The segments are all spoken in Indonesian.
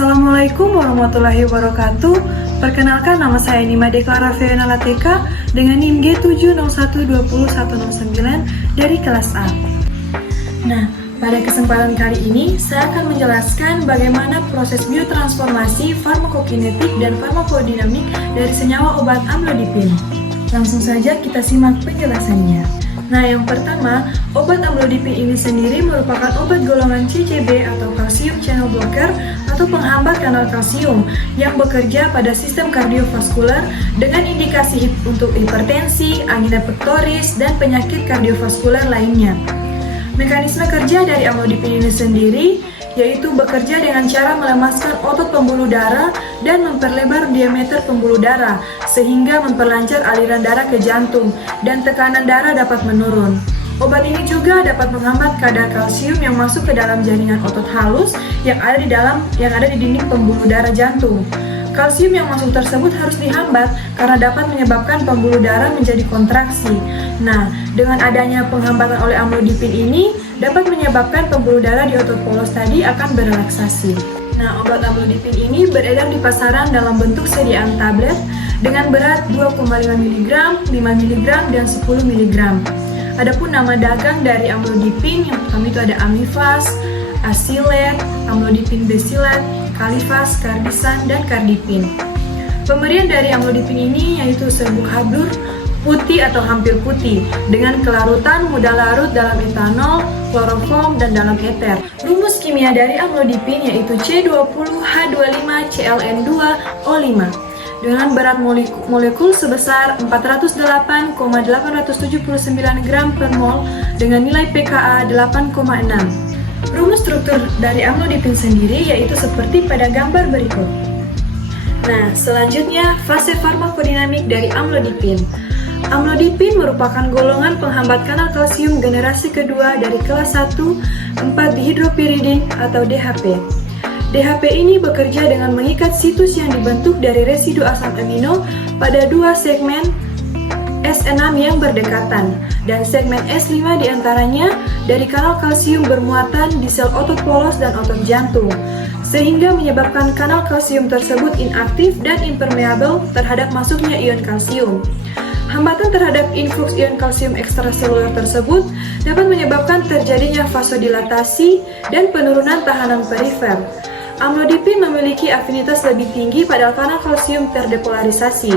Assalamualaikum warahmatullahi wabarakatuh. Perkenalkan, nama saya Nima Deklara Fiona Lateka dengan NIM G701201009 dari kelas A. Nah, pada kesempatan kali ini saya akan menjelaskan bagaimana proses biotransformasi farmakokinetik dan farmakodinamik dari senyawa obat amlodipin. Langsung saja kita simak penjelasannya. Nah, yang pertama, obat amlodipin ini sendiri merupakan obat golongan CCB atau calcium channel blocker atau penghambat kanal kalsium yang bekerja pada sistem kardiovaskular dengan indikasi untuk hipertensi, angina pektoris, dan penyakit kardiovaskular lainnya. Mekanisme kerja dari amlodipin ini sendiri yaitu bekerja dengan cara melemaskan otot pembuluh darah dan memperlebar diameter pembuluh darah sehingga memperlancar aliran darah ke jantung dan tekanan darah dapat menurun. Obat ini juga dapat menghambat kadar kalsium yang masuk ke dalam jaringan otot halus yang ada di dinding pembuluh darah jantung. Kalsium yang masuk tersebut harus dihambat karena dapat menyebabkan pembuluh darah menjadi kontraksi. Nah, dengan adanya penghambatan oleh amlodipin ini dapat menyebabkan pembuluh darah di otot polos tadi akan berelaksasi. Nah, obat amlodipin ini beredar di pasaran dalam bentuk sediaan tablet dengan berat 2,5 mg, 5 mg, dan 10 mg. Adapun nama dagang dari amlodipin yang pertama itu ada Amifas, Asilet, amlodipin besilat, Kalifas, Kardisan, dan Kardipin. Pemberian dari amlodipin ini yaitu serbuk hablur putih atau hampir putih dengan kelarutan mudah larut dalam etanol, kloroform, dan dalam eter. Rumus kimia dari amlodipin yaitu C20H25ClN2O5 dengan berat molekul sebesar 408,879 gram per mol dengan nilai pKa 8,6. Rumus struktur dari amlodipin sendiri yaitu seperti pada gambar berikut. Nah, selanjutnya fase farmakodinamik dari amlodipin. Amlodipin merupakan golongan penghambat kanal kalsium generasi kedua dari kelas 1 4-dihidropiridin atau DHP. DHP ini bekerja dengan mengikat situs yang dibentuk dari residu asam amino pada dua segmen S6 yang berdekatan dan segmen S5 diantaranya dari kanal kalsium bermuatan di sel otot polos dan otot jantung sehingga menyebabkan kanal kalsium tersebut inaktif dan impermeable terhadap masuknya ion kalsium. Hambatan terhadap influx ion kalsium ekstraseluler tersebut dapat menyebabkan terjadinya vasodilatasi dan penurunan tahanan perifer. Amlodipin memiliki afinitas lebih tinggi pada kanal kalsium terdepolarisasi.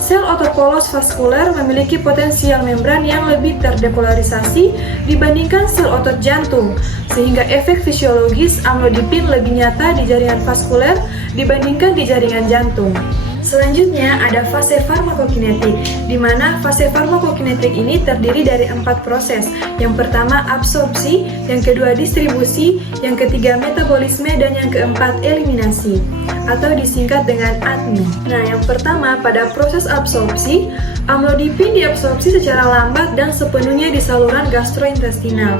Sel otot polos vaskuler memiliki potensial membran yang lebih terdepolarisasi dibandingkan sel otot jantung, sehingga efek fisiologis amlodipin lebih nyata di jaringan vaskuler dibandingkan di jaringan jantung. Selanjutnya ada fase farmakokinetik, di mana fase farmakokinetik ini terdiri dari 4 proses. Yang pertama absorpsi, yang kedua distribusi, yang ketiga metabolisme, dan yang keempat eliminasi, atau disingkat dengan ADME. Nah, yang pertama pada proses absorpsi, amlodipin diabsorpsi secara lambat dan sepenuhnya di saluran gastrointestinal.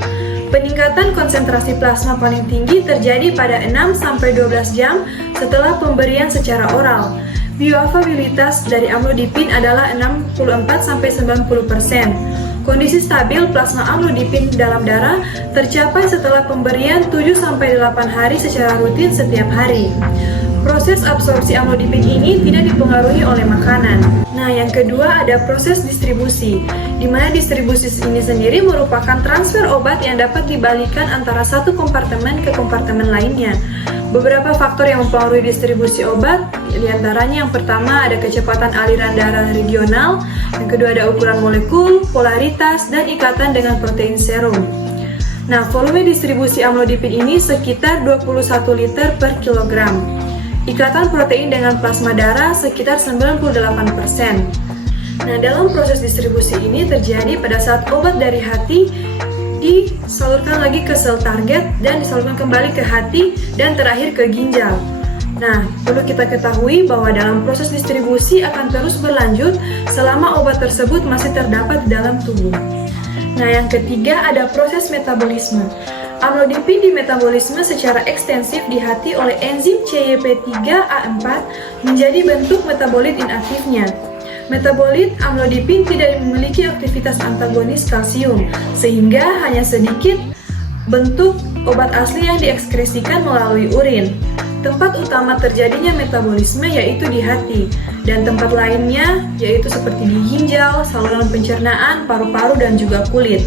Peningkatan konsentrasi plasma paling tinggi terjadi pada 6-12 jam setelah pemberian secara oral. Bioavailabilitas dari amlodipin adalah 64-90%. Kondisi stabil plasma amlodipin dalam darah tercapai setelah pemberian 7-8 hari secara rutin setiap hari. Proses absorpsi amlodipin ini tidak dipengaruhi oleh makanan. Nah, yang kedua ada proses distribusi, di mana distribusi ini sendiri merupakan transfer obat yang dapat dibalikan antara satu kompartemen ke kompartemen lainnya. Beberapa faktor yang mempengaruhi distribusi obat, diantaranya yang pertama ada kecepatan aliran darah regional, yang kedua ada ukuran molekul, polaritas, dan ikatan dengan protein serum. Nah, volume distribusi amlodipin ini sekitar 21 liter per kilogram. Ikatan protein dengan plasma darah sekitar 98%. Nah, dalam proses distribusi ini terjadi pada saat obat dari hati disalurkan lagi ke sel target dan disalurkan kembali ke hati dan terakhir ke ginjal. Nah, perlu kita ketahui bahwa dalam proses distribusi akan terus berlanjut selama obat tersebut masih terdapat di dalam tubuh. Nah, yang ketiga ada proses metabolisme. Amlodipin dimetabolisme secara ekstensif di hati oleh enzim CYP3A4 menjadi bentuk metabolit inaktifnya. Metabolit amlodipin tidak memiliki aktivitas antagonis kalsium, sehingga hanya sedikit bentuk obat asli yang diekskresikan melalui urin. Tempat utama terjadinya metabolisme yaitu di hati, dan tempat lainnya yaitu seperti di ginjal, saluran pencernaan, paru-paru, dan juga kulit.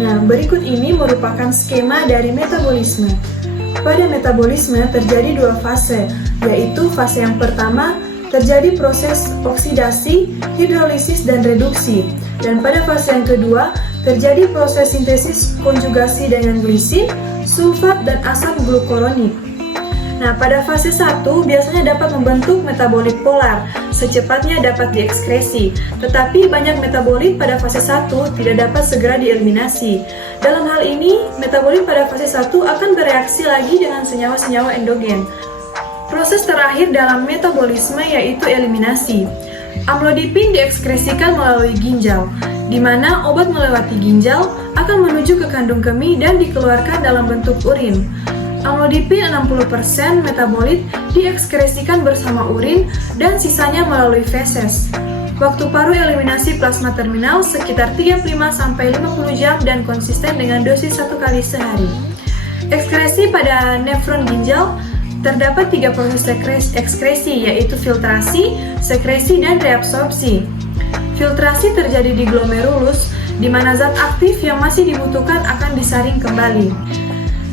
Nah, berikut ini merupakan skema dari metabolisme. Pada metabolisme terjadi dua fase, yaitu fase yang pertama terjadi proses oksidasi, hidrolisis, dan reduksi. Dan pada fase yang kedua, terjadi proses sintesis konjugasi dengan glisin, sulfat, dan asam glukoronik. Nah, pada fase 1 biasanya dapat membentuk metabolit polar, secepatnya dapat diekskresi. Tetapi banyak metabolit pada fase 1 tidak dapat segera dieliminasi. Dalam hal ini, metabolit pada fase 1 akan bereaksi lagi dengan senyawa-senyawa endogen. Proses terakhir dalam metabolisme yaitu eliminasi. Amlodipin diekskresikan melalui ginjal, di mana obat melewati ginjal akan menuju ke kandung kemih dan dikeluarkan dalam bentuk urin. Amlodipin 60% metabolit diekskresikan bersama urin dan sisanya melalui feses. Waktu paru eliminasi plasma terminal sekitar 35-50 jam dan konsisten dengan dosis 1 kali sehari. Ekskresi pada nefron ginjal terdapat 3 proses ekskresi, yaitu filtrasi, sekresi, dan reabsorpsi. Filtrasi terjadi di glomerulus, di mana zat aktif yang masih dibutuhkan akan disaring kembali.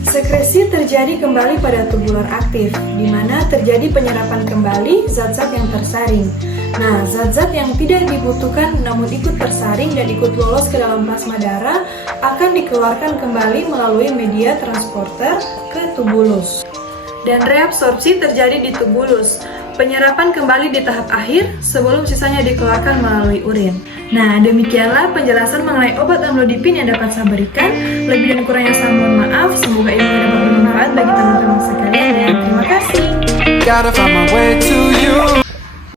Sekresi terjadi kembali pada tubular aktif, di mana terjadi penyerapan kembali zat-zat yang tersaring. Nah, zat-zat yang tidak dibutuhkan namun ikut tersaring dan ikut lolos ke dalam plasma darah akan dikeluarkan kembali melalui media transporter ke tubulus. Dan reabsorpsi terjadi di tubulus, penyerapan kembali di tahap akhir sebelum sisanya dikeluarkan melalui urin. Nah, demikianlah penjelasan mengenai obat amlodipin yang dapat saya berikan. Lebih dan kurangnya saya mohon maaf. Semoga ilmu dapat bermanfaat bagi teman-teman sekalian dan terima kasih.